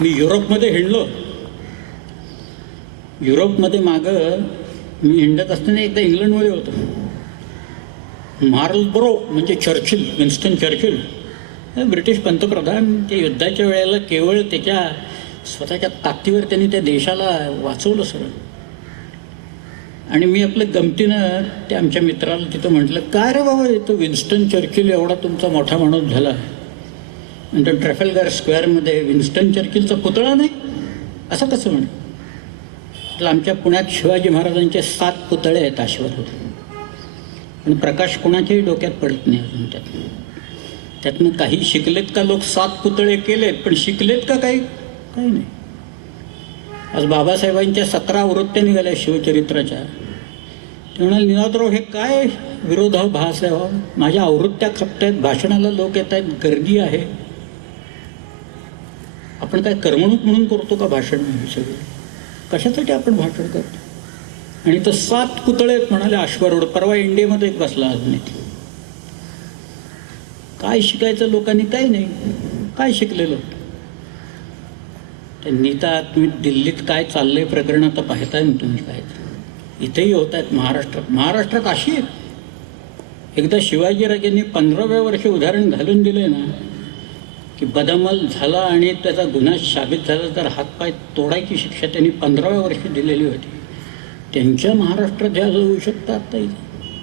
मी युरोपमध्ये हिंडलो. युरोपमध्ये मागं मी हिंडत असताना एकदा इंग्लंडमध्ये होतो. मार्लबरो म्हणजे चर्चिल, विन्स्टन चर्चिल ब्रिटिश पंतप्रधान. ते युद्धाच्या वेळेला केवळ त्याच्या स्वतःच्या ताकदीवर त्यांनी त्या देशाला वाचवलं सगळं. आणि मी आपलं गमतीनं त्या आमच्या मित्राला तिथं म्हटलं, काय रे बाबा, तो विन्स्टन चर्चिल एवढा तुमचा मोठा माणूस झाला, नंतर ट्रॅफल्गर स्क्वेअरमध्ये विन्स्टन चर्चिलचा पुतळा नाही, असं कसं म्हणे? तर आमच्या पुण्यात शिवाजी महाराजांचे 7 पुतळे आहेत आश्वर. पण प्रकाश कोणाच्याही डोक्यात पडत नाही अजून. त्यातनं काही शिकलेत का लोक? 7 पुतळे केलेत, पण शिकलेत का काही? काही नाही. आज बाबासाहेबांच्या 17 आवृत्त्या निघाल्या शिवचरित्राच्या. ते म्हणाले, निनादराव हे काय विरोधाभास आहे? माझ्या आवृत्त्या खपत आहेत, भाषणाला लोक येत आहेत, गर्दी आहे. आपण काय करमणूक म्हणून करतो का भाषण? सगळं कशासाठी आपण भाषण करतो? आणि तर 7 पुतळे म्हणाले आश्वारोड. परवा इंडियामध्ये एक बसला अजून. काय शिकायचं लोकांनी? काही नाही. काय शिकलेलं? त्यांनी तर तुम्ही दिल्लीत काय चाललंय प्रकरण आता पाहताय ना तुम्ही. काय इथेही होत आहेत महाराष्ट्रात अशी आहे. एकदा शिवाजीराजांनी 15व्या वर्षी उदाहरण घालून दिले ना की बदअमल झाला आणि त्याचा गुन्हा साबित झाला तर हातपाय तोडायची शिक्षा त्यांनी 15व्या वर्षी दिलेली होती. त्यांच्या महाराष्ट्रात ह्या होऊ शकतात आता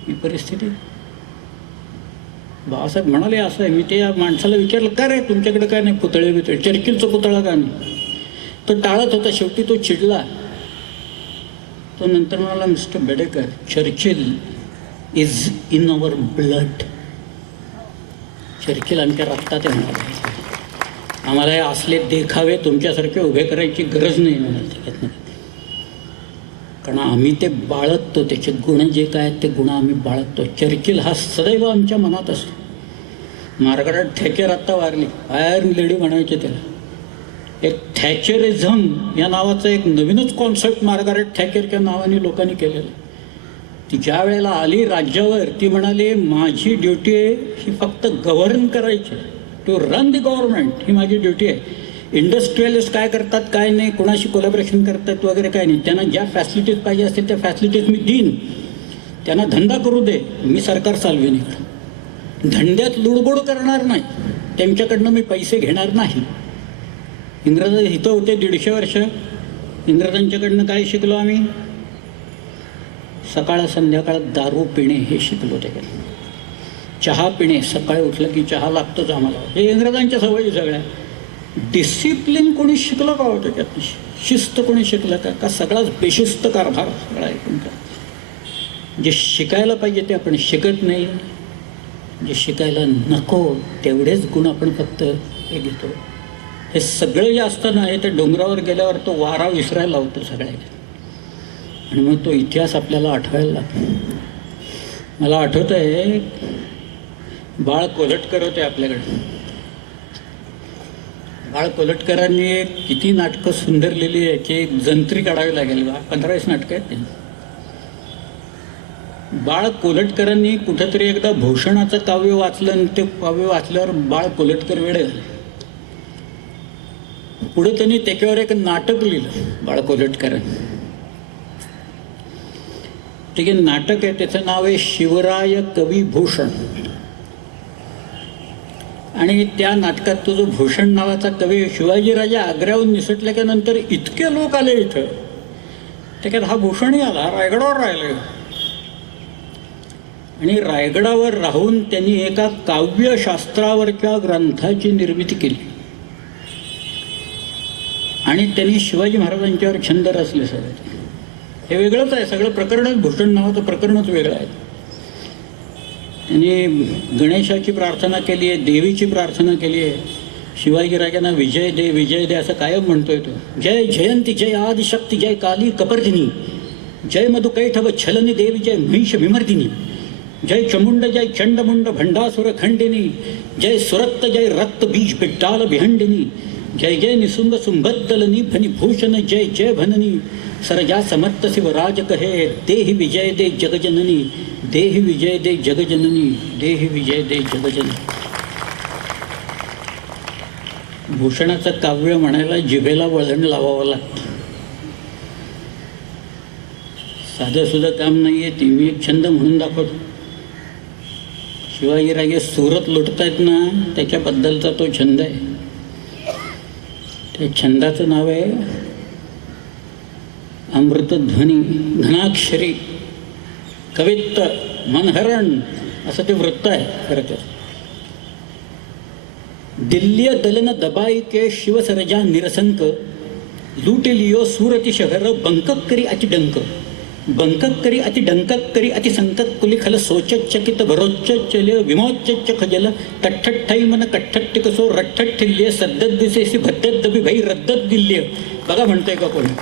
ही परिस्थिती. बाबासाहेब म्हणाले असं आहे. मी ते या माणसाला विचारलं, का रे तुमच्याकडे काय नाही पुतळे बितळे? चर्चिलचा पुतळा का नाही? तो टाळत होता. शेवटी तो चिडला. तो नंतर म्हणाला, mister Bedekar, Churchill is in our blood. Churchill आमच्या रक्तात आहे म्हणाला. आम्हाला हे असले देखावे तुमच्यासारखे उभे करायची गरज नाही म्हणाल. कारण आम्ही ते बाळगतो. त्याचे गुण जे काय आहेत ते गुण आम्ही बाळगतो. चर्चिल हा सदैव आमच्या मनात असतो. मार्गारेट थॅचर आत्ता वारली, आयर्न लेडी म्हणायचे त्याला. एक थॅचरिझम या नावाचा एक नवीनच कॉन्सेप्ट मार्गारेट थॅचरच्या नावाने लोकांनी केलेला. ती ज्या वेळेला आली राज्यावर, ती म्हणाली, माझी ड्युटी आहे ही फक्त गव्हर्न करायची, टू रन दी गव्हर्नमेंट, ही माझी ड्युटी आहे. इंडस्ट्रियलिस्ट काय करतात काय नाही, कोणाशी कोलॅबरेशन करतात वगैरे काय नाही. त्यांना ज्या फॅसिलिटीज पाहिजे असतील त्या फॅसिलिटीज मी देईन. त्यांना धंदा करू दे, मी सरकार चालवेन. इकडं धंद्यात लुडबुड करणार नाही, त्यांच्याकडनं मी पैसे घेणार नाही. इंग्रज इथं होते 150 वर्ष. इंग्रजांच्याकडनं काय शिकलो आम्ही? सकाळ संध्याकाळ दारू पिणे हे शिकलो. त्याकडे चहा पिणे, सकाळी उठलं की चहा लागतोच आम्हाला. हे इंग्रजांच्या सवयी सगळ्या. डिसिप्लिन कोणी शिकलं का होतं त्यात? शिस्त कोणी शिकलं का? का सगळाच बेशिस्त कारभार सगळा ऐकून का? जे शिकायला पाहिजे ते आपण शिकत नाही. जे शिकायला नको तेवढेच गुण आपण फक्त हे घेतो. हे सगळं जे असतं ना, हे ते डोंगरावर गेल्यावर तो वारा विसरायला लावतो सगळ्याला. आणि मग तो इतिहास आपल्याला आठवायला लागतो. मला आठवतं आहे, बाळ कोल्हटकर होते आपल्याकडे. बाळ कोल्हटकरांनी किती नाटकं सुंदर लिहिली आहे की जंत्री काढावी लागेल. 15-20 नाटकं आहेत त्यांनी. बाळ कोल्हटकरांनी कुठंतरी एकदा भूषणाचं काव्य वाचलं आणि ते काव्य वाचल्यावर बाळ कोल्हटकर वेडे झाले. पुढे त्यांनी त्याच्यावर एक नाटक लिहिलं बाळ कोल्हटकरांनी. ते नाटक आहे, त्याचं नाव आहे शिवराय कवी भूषण. आणि त्या नाटकात तो जो भूषण नावाचा कवी, शिवाजीराजा आग्र्याहून निसटल्याच्या नंतर इतके लोक आले इथं, त्याच्यात हा भूषणही आला. रायगडावर राहिले आणि रायगडावर राहून त्यांनी एका काव्यशास्त्रावरच्या ग्रंथाची निर्मिती केली. आणि त्यांनी शिवाजी महाराजांच्यावर छंद रचले सगळे. हे वेगळंच आहे सगळं प्रकरणच. भूषण नावाचं प्रकरणच वेगळं आहे. त्यांनी गणेशाची प्रार्थना केली आहे, देवीची प्रार्थना केली आहे. शिवाजीराजांना विजय दे विजय दे असं कायम म्हणतोय तो. जय जयंती, जय आदिशक्ती, जय काली कपर्दिनी, जय मधुकैठव छलनी देवी, जय महिष विमर्दिनी, जय चमुंड, जय चंडमुंड भंडासुर खंडिनी, जय सुरक्त, जय रक्त बीज बिड्डाल भिहंडिनी, जय जय निसुंग सुंभद्दलनी फनी भूषण, जय जय भननी, सरजा समर्थ शिवराज कहे, देहि विजय दे जगजननी, देहि विजय दे जगजननी, देहि विजय दे जगजननी. भूषणाचं काव्य म्हणायला जिभेला वळण लावावं लागतं. साधं सुद्धा काम नाही आहे. ती मी एक छंद म्हणून दाखवतो. शिवाजीराजे सुरत लुटतायत ना, त्याच्याबद्दलचा तो छंद आहे. त्या छंदाचं नाव आहे अमृतध्वनी घनाक्षरी कवित्त मनहरण, असं ते वृत्त आहे खरं तर. दिल्लीय दलन दबाई के शिवसरजा निरसंक, लूट लियो सूरती शहर बंकक करी अति डंक, बंकक करी अति डंकक करी अति संकट कुलिखल सोचचकित भरोच्चल्य विमोच्च खजल तठ्ठठाई मन कठ्ठट्ट कसो रठ्ठठिल्य सद्दत दिसेसी भद्दत दबी भाई रद्दत दिल्य. बघा म्हणतोय का कोणी?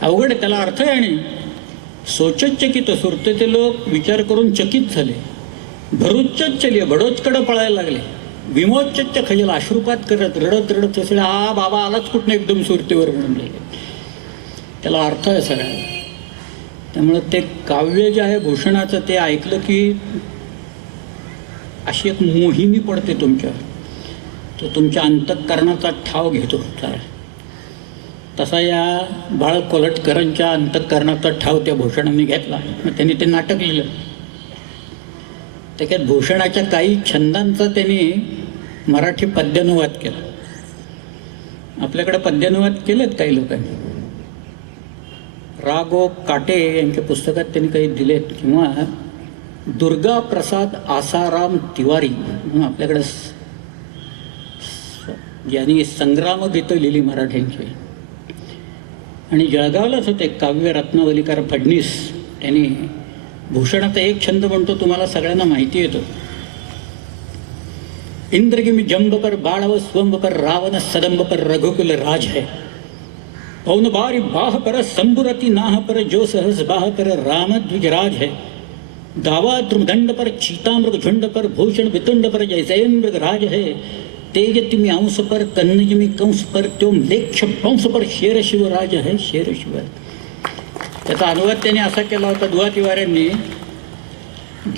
अवघड आहे, त्याला अर्थ आहे. आणि सोचचकित सुरतेचे लोक विचार करून चकित झाले. भरूच्चल्य भडोचकडं पळायला लागले. विमोच्च खजल अश्रुपात करत रडत रडत असेल, हा बाबा आलाच कुठनं एकदम सुरतेवर म्हणून लागले. त्याला अर्थ आहे सगळ्या. त्यामुळं ते काव्य जे आहे भूषणाचं, ते ऐकलं की अशी एक मोहिनी पडते तुमच्यावर. तो तुमच्या अंतःकरणाचा ठाव घेतो. तसा या बाळ कोल्हटकरांच्या अंतःकरणाचा ठाव त्या भूषणाने घेतला. मग त्यांनी ते नाटक लिहिलं. त्याच्यात भूषणाच्या काही छंदांचा त्यांनी मराठी पद्यानुवाद केला. आपल्याकडे पद्यानुवाद केलेत काही लोकांनी. रागो काटे यांच्या पुस्तकात त्यांनी काही दिलेत. किंवा दुर्गा प्रसाद आसाराम तिवारी म्हणून आपल्याकडे यांनी संग्राम गीतं लिहिली मराठ्यांची. आणि जळगावलाच होते काव्य रत्नावलीकार फडणीस. त्यांनी भूषणाचा एक छंद म्हणतो, तुम्हाला सगळ्यांना माहिती येतो. इंद्रगिमी जंब पर बाळव स्वंब पर रावण सदंब पर रघुकुल राज है, पौन बारी बाह पर संबुरति नाह पर जो सहस बाह पर राम द्विजराज है, दावा द्रुमदंड पर चीतामृग झुंड पर भूषण वितुंड पर जयसेन्द्र राज है, तेज तिमी अंश पर कन्नजमी कंस पर त्यो लेक्ष पंस पर शेर शिवराज है, शेर शिव. त्याचा अनुवाद त्यांनी असा केला होता दुवा तिवाऱ्यांनी.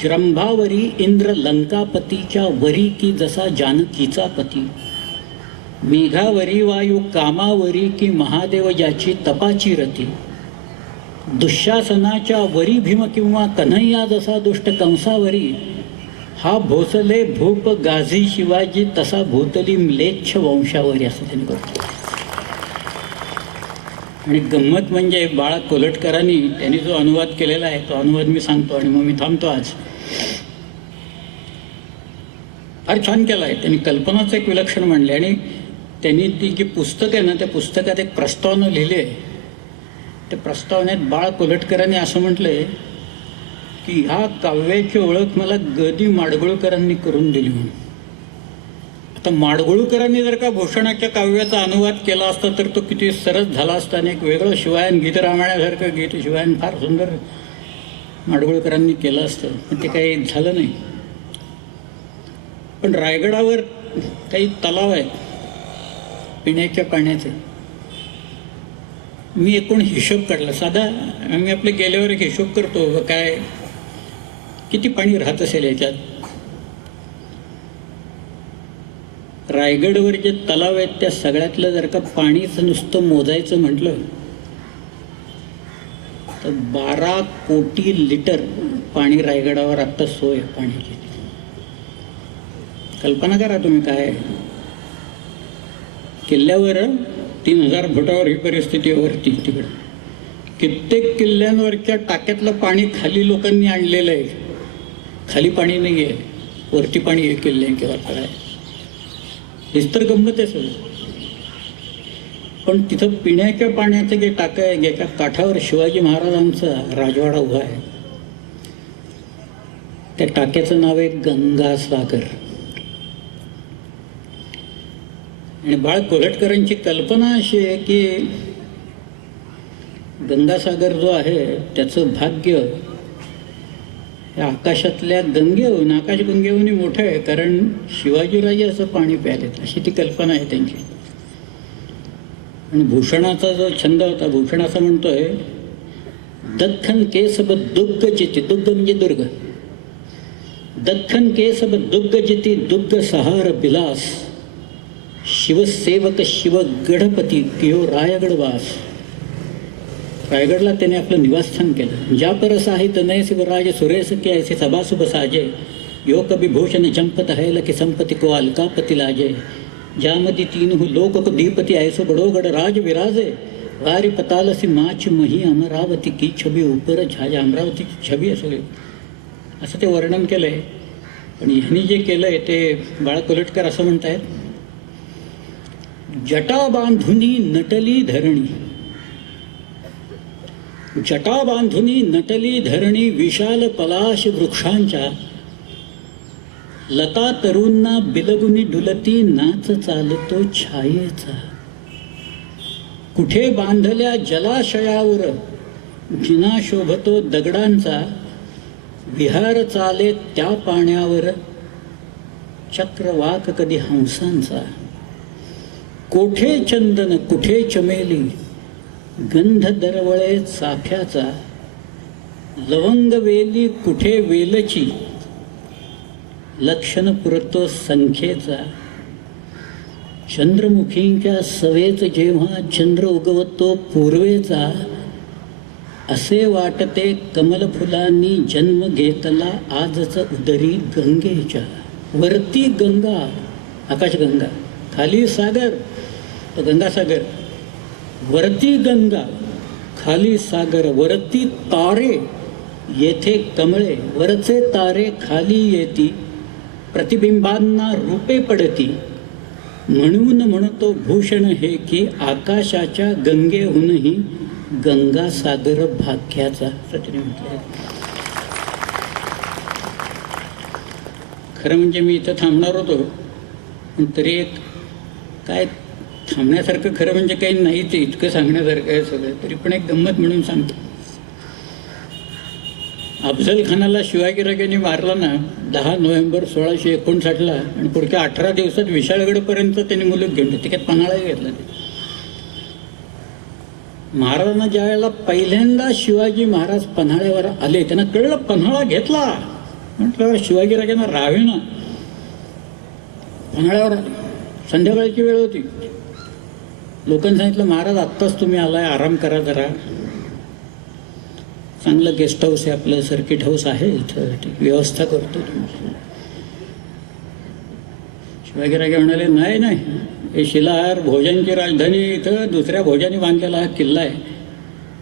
जृंभावरी इंद्र लंकापतीच्या वरी की जसा जानकीचा पती, मेघावरी वायू कामावरी की महादेव ज्याची तपाची रती, दुःशासनाच्या वरी भीम किंवा कन्हैया जसा दुष्ट कंसावरी, हा भोसले भूप गाझी शिवाजी तसा भूतली म्लेच्छ वंशावरी, असं त्यांनी करतो. आणि गंमत म्हणजे बाळा कोल्हटकरांनी त्यांनी जो अनुवाद केलेला आहे तो अनुवाद मी सांगतो आणि मग मी थांबतो. आज फार छान केला आहे त्यांनी. कल्पनाचं एक विलक्षण मांडले. आणि त्यांनी ती जी पुस्तक आहे ना, त्या पुस्तकात एक प्रस्तावना लिहिली आहे. त्या प्रस्तावनेत बाळा कोल्हटकरांनी असं म्हटलंय की ह्या काव्याची ओळख मला ग. दी. माडगुळकरांनी करून दिली म्हणून. आता माडगुळकरांनी जर का भूषणाच्या काव्याचा अनुवाद केला असता तर तो किती सरस झाला असता. आणि एक वेगळं शिवायन गीत रामायणासारखं गीत शिवायन फार सुंदर माडगुळकरांनी केलं असतं. पण ते काही झालं नाही. पण रायगडावर काही तलाव आहेत पिण्याच्या पाण्याचे. मी एकूण हिशोब काढला. साधा आम्ही आपले गेल्यावर एक हिशोब करतो, काय किती पाणी राहत असेल याच्यात. रायगडवर जे तलाव आहेत त्या सगळ्यातलं जर का पाणीचं नुसतं मोजायचं म्हटलं तर 12 कोटी लिटर पाणी रायगडावर आत्ता सोय पाण्याची. कल्पना करा तुम्ही काय. किल्ल्यावर 3000 फुटावर ही परिस्थिती वरती. तिकडं कित्येक किल्ल्यांवरच्या टाक्यातलं पाणी खाली लोकांनी आणलेलं आहे. खाली पाणी नाही आहे, वरती पाणी आहे किल्ल्यांच्या काय. हेच तर गंमत आहे सगळं. पण तिथं पिण्याच्या पाण्याचं जे टाकं आहे, ज्याच्या काठावर शिवाजी महाराजांचा राजवाडा उभा आहे, त्या टाक्याचं नाव आहे गंगासागर. आणि बाळ कोल्हटकरांची कल्पना अशी आहे की गंगासागर जो आहे त्याचं भाग्य या आकाशातल्या गंगेहून, आकाशगंगेहूनही मोठं आहे. कारण शिवाजीराजे असं पाणी प्यालेत, अशी ती कल्पना आहे त्यांची. आणि भूषणाचा जो छंद होता, भूषण असं म्हणतोय, दख्खन केसब दुग्ग चिती. दुग्ग म्हणजे दुर्ग. दख्खन के सब दुग्ग जिती दुग्ग सहार बिलास, शिवसेवक शिव गढपती कियो रायगडवास. रायगडला त्याने आपलं निवासस्थान केलं. ज्या परस आहे तनय शिवराज सुरेश के ऐसे सभासुभ साजे, यो कभी भूषण चंपत है लखी संपत्ति को अलकापति लाजे. ज्यामती तीनहु लोक को दीपति ऐसो बडोगड राज विराजे, वारी पतालसी माच मही अमरावती की छबी ऊपर झाजा. अमरावतीची छबी असं ते वर्णन केलंय. पण ह्यांनी जे केलंय ते बाळा कोलटकर असं म्हणतायत, जटा बांधुनी नटली धरणी, जटा बांधुनी नटली धरणी विशाल पलाश वृक्षांच्या, लता तरुंना बिलगुनी डुलती नाच चालतो छायेचा. कुठे बांधल्या जलाशयावर जिना शोभतो दगडांचा, विहार चाले त्या पाण्यावर चक्रवाक कधी हंसांचा. कोठे चंदन कुठे चमेली गंध दरवळे चाफ्याचा, लवंग वेली कुठे वेलची लक्षण पुरतो संख्येचा. चंद्रमुखींच्या सवेत जेव्हा चंद्र उगवतो पूर्वेचा, असे वाटते कमल फुलांनी जन्म घेतला आजच उदरी गंगेच्या. वरती गंगा आकाशगंगा, खाली सागर तो गंगासागर. वरती गंगा खाली सागर, वरती तारे येथे कमळे, वरचे तारे खाली येती, प्रतिबिंबांना रूपे पडती. म्हणून म्हणतो भूषण हे की आकाशाच्या गंगेहूनही गंगासागर भाग्याचा. त्याने म्हटलं. खरं म्हणजे मी इथं थांबणार होतो, पण तरी एक काय थांबण्यासारखं खरं म्हणजे काही नाही, ते इतकं सांगण्यासारखं आहे सगळं. तरी पण एक गंमत म्हणून सांगतो. अफजल खानाला शिवाजीराजांनी मारला ना 10 नोव्हेंबर 1659 आणि पुढच्या 18 दिवसात विशाळगडपर्यंत त्यांनी मुलूक घेऊन तिकडे पन्हाळाही घेतला. महाराजांना ज्या वेळेला पहिल्यांदा शिवाजी महाराज पन्हाळ्यावर आले, त्यांना कळलं पन्हाळा घेतला. म्हटलं शिवाजीराजांना राहावे ना. पन्हाळ्यावर संध्याकाळची वेळ होती. लोकांनी सांगितलं महाराज आत्ताच तुम्ही आलाय, आराम करा जरा. चांगलं गेस्ट हाऊस आहे आपलं, सर्किट हाऊस आहे इथं, व्यवस्था करतो तुम्ही. शिवाजीराजे म्हणाले नाही नाही, हे शिलाहार भोजांची राजधानी, इथं दुसऱ्या भोजांनी बांधलेला हा किल्ला आहे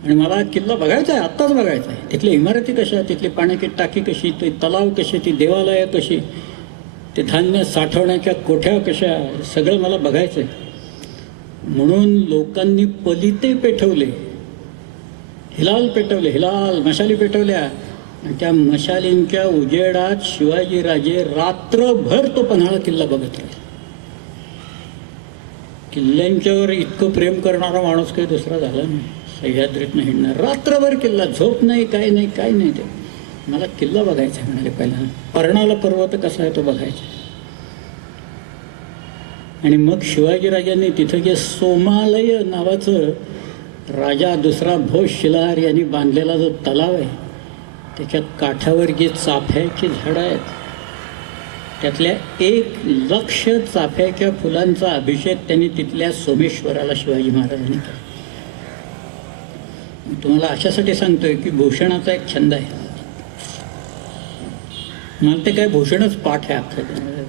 आणि मला हा किल्ला बघायचा आहे, आत्ताच बघायचा आहे. तिथली इमारती कशा, तिथली पाण्याची टाकी कशी, ते तलाव कसे, ती देवालयं कशी, ते धान्य साठवण्याच्या कोठ्या कशा, सगळं मला बघायचं आहे. म्हणून लोकांनी पलिते पेटवले, हिलाल पेटवले, हिलाल मशाली पेटवल्या आणि त्या मशालींच्या उजेडात शिवाजीराजे रात्रभर तो पन्हाळा किल्ला बघत राहिले. किल्ल्यांच्यावर इतकं प्रेम करणारा माणूस काही दुसरा झाला नाही. सह्याद्रीतनं हिंडणार, रात्रभर किल्ला, झोप नाही, काय नाही, काय नाही. ते मला किल्ला बघायचा आहे म्हणाले. पहिला पर्णाला पर्वत कसा आहे तो बघायचा. आणि मग शिवाजीराजांनी तिथं जे सोमालय नावाचं राजा दुसरा भोज शिलाहार यांनी बांधलेला जो तलाव आहे, त्याच्या काठावर जी चाफ्याची झाडं आहेत, त्यातल्या 1,00,000 चाफ्याच्या फुलांचा अभिषेक त्यांनी तिथल्या सोमेश्वराला शिवाजी महाराजांनी केला. तुम्हाला अशासाठी सांगतोय की भूषणाचा एक छंद आहे. मला ते काय भूषणच पाठ आहे अख्खं.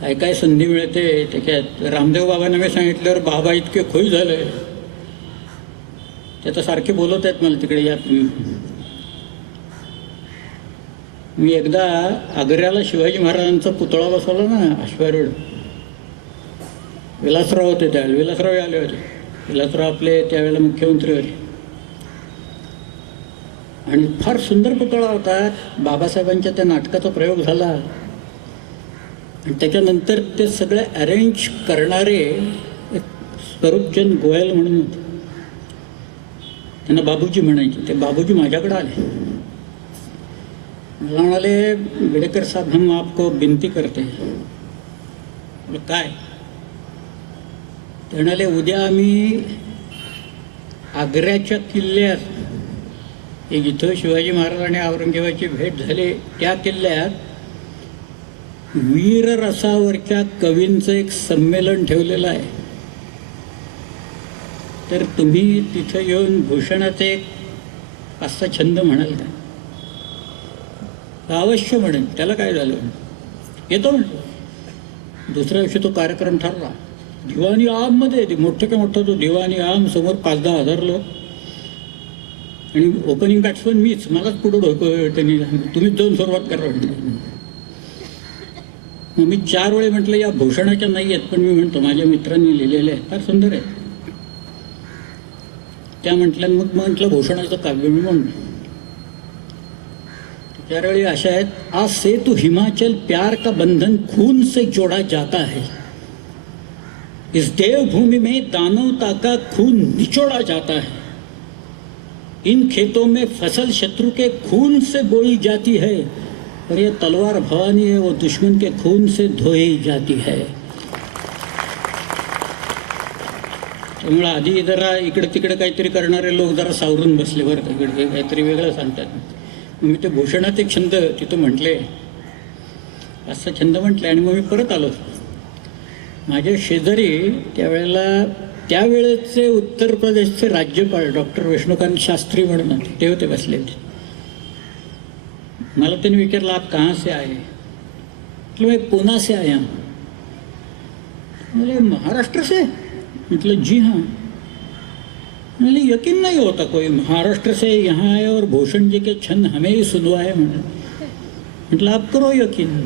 काय काय संधी मिळते त्याच्यात. रामदेव बाबांना मी सांगितल्यावर बाबा इतके खुश झाले, ते तर सारखे बोलत आहेत मला तिकडे या. मी एकदा आग्र्याला शिवाजी महाराजांचा पुतळा बसवला ना अश्वारूढ. विलासराव होते त्यावेळेला, विलासराव आले होते. विलासराव आपले त्यावेळेला मुख्यमंत्री होते आणि फार सुंदर पुतळा होता. बाबासाहेबांच्या त्या नाटकाचा प्रयोग झाला आणि त्याच्यानंतर ते सगळे अरेंज करणारे स्वरूपचंद गोयल म्हणून होते, त्यांना बाबूजी म्हणायचे. ते बाबूजी माझ्याकडे आले, मला म्हणाले बेडेकर साहब हम आपको विनती करते. काय? ते म्हणाले उद्या आम्ही आग्र्याच्या किल्ल्यात की जिथं शिवाजी महाराज आणि औरंगजेबाची भेट झाली त्या किल्ल्यात वीररसावरच्या कवींचं एक संमेलन ठेवलेलं आहे. तर तुम्ही तिथं येऊन भूषणाचे एक 5-6 छंद म्हणाल का? अवश्य म्हणेन, त्याला काय झालं, येतो म्हणतो. दुसऱ्या दिवशी तो कार्यक्रम ठरला. दिवाणी आममध्ये मोठं मोठा तो दिवाणी आम, समोर 5-10 हजार लोक आणि ओपनिंग बॅट्समन मीच. मलाच पुढं ढोकं त्यांनी, तुम्हीच जाऊन सुरुवात करा म्हटलं. मग मी 4 वेळे म्हटलं या भूषणाच्या नाही आहेत, पण मी म्हणतो माझ्या मित्रांनी लिहिलेले आहेत, फार सुंदर आहे. त्या म्हटल्या, मग म्हटलं भूषणाचं काव्य मी म्हणतो. त्यावेळी अशा आहेत, आज से तू हिमाचल प्यार का बंधन खून से जोड़ा जाता है, इस देवभूमि में दानवता का खून निचोड़ा जाता है, इन खेतों में फसल शत्रु के खून से बोई जाती है, और ये तलवार भवानी है वो दुश्मन के खून से धोई जाती है. त्यामुळे आधी जरा इकडे तिकडे काहीतरी करणारे लोक जरा सावरून बसले बरं का, इकडे काहीतरी वेगळं सांगतात. मी ते भूषणाचे छंद तिथं म्हटले, असं छंद म्हटले आणि मग मी परत आलो. माझ्या शेजारी त्यावेळेचे उत्तर प्रदेशचे राज्यपाल डॉक्टर विष्णुकांत शास्त्री म्हणून ते होते बसले. मला त्यांनी विचारलं, आप कहाँ से आए? मतलब मैं पूना से आया. बोले महाराष्ट्र से? मतलब जी हाँ. मुझे यकीन नहीं होता कोई महाराष्ट्र से यहाँ आए और भूषण जी के छंद हमें ही सुनवाए. म्हटलं आप करो यकीन.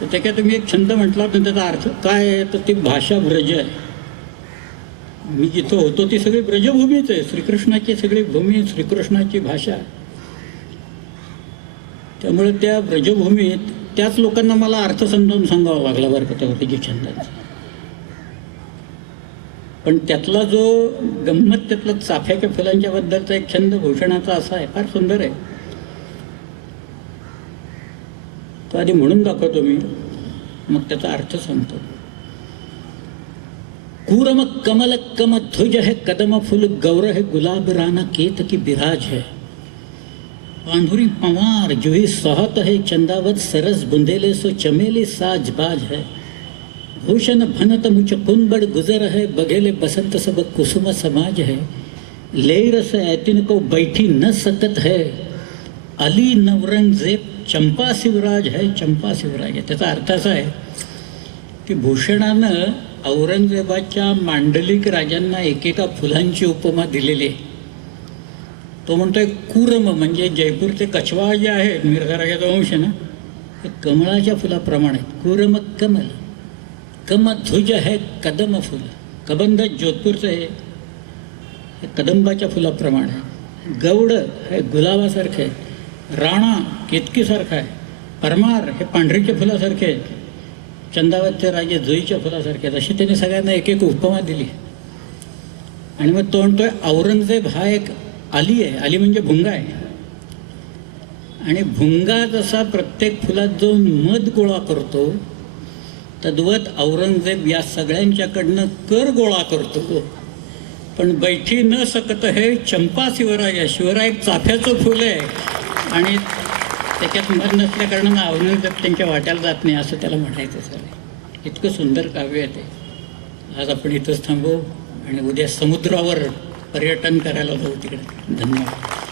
तर त्याच्यात तुम्ही एक छंद म्हटला तर त्याचा अर्थ काय आहे, तर ती भाषा ब्रज आहे. मी जिथं होतो ती सगळी ब्रजभूमीच आहे, श्रीकृष्णाची सगळी भूमी, श्रीकृष्णाची भाषा. त्यामुळे त्या ब्रजभूमीत त्याच लोकांना मला अर्थ समजावून सांगावा लागला बरं का त्यावरती छंदाचा. पण त्यातला जो गंमत, त्यातला चाफ्याच्या फुलांच्या बद्दलचा एक छंद भूषणाचा असा आहे, फार सुंदर आहे. तो आधी म्हणून दाखवतो मी, मग त्याचा अर्थ सांगतो. कूरम कमल कम ध्वज है, कदम फुल गौर है, गुलाब राना केत की बिराज है, पांढुरी पवार जुही सहत है, चंदावत सरस बुंदेले सो चमेली साज बाज है, भूषण भनत मुच कुंबड़ गुजर है, बघेले बसंत सब कुसुम समाज है, ले रस ऐतिन को बैठी न सकत है, अली नवरंगजेब चंपा शिवराज है, चंपा शिवराज है. त्याचा अर्थ असा आहे की भूषणानं औरंगजेबाच्या मांडलिक राजांना एकेका फुलांची उपमा दिलेली आहे. तो म्हणतोय कूरम म्हणजे जयपूरचे कछवा जे आहेत, मिर्झा राजाचा वंश ना, हे कमळाच्या फुलाप्रमाणे. कूरम कमल, कम ध्वज है कदम फुल, कबंध जोधपूरचं हे कदंबाच्या फुलाप्रमाणे. गौड हे गुलाबासारखे आहे, राणा केतकीसारखा आहे, परमार हे पांढरीच्या फुलासारखे आहेत, चंदावतचे राजे जुईच्या फुलासारखे आहेत. अशी त्यांनी सगळ्यांना एक एक उपमा दिली. आणि मग तो म्हणतोय औरंगजेब हा एक अली आहे. अली म्हणजे भुंगा आहे. आणि भुंगा जसा प्रत्येक फुलात जाऊन मध गोळा करतो, तद्वत औरंगजेब या सगळ्यांच्याकडनं कर गोळा करतो. पण बैठी न सकत हे चंपा शिवराय, शिवराय एक चाफ्याचं फुल आहे आणि त्याच्यात मध नसल्या कारणानं औरंगजेब त्यांच्या वाट्याला जात नाही, असं त्याला म्हणायचं. सर इतकं सुंदर काव्य आहे ते. आज आपण इथंच थांबू आणि उद्या समुद्रावर पर्यटन करायला जाऊ तिकडे. धन्यवाद.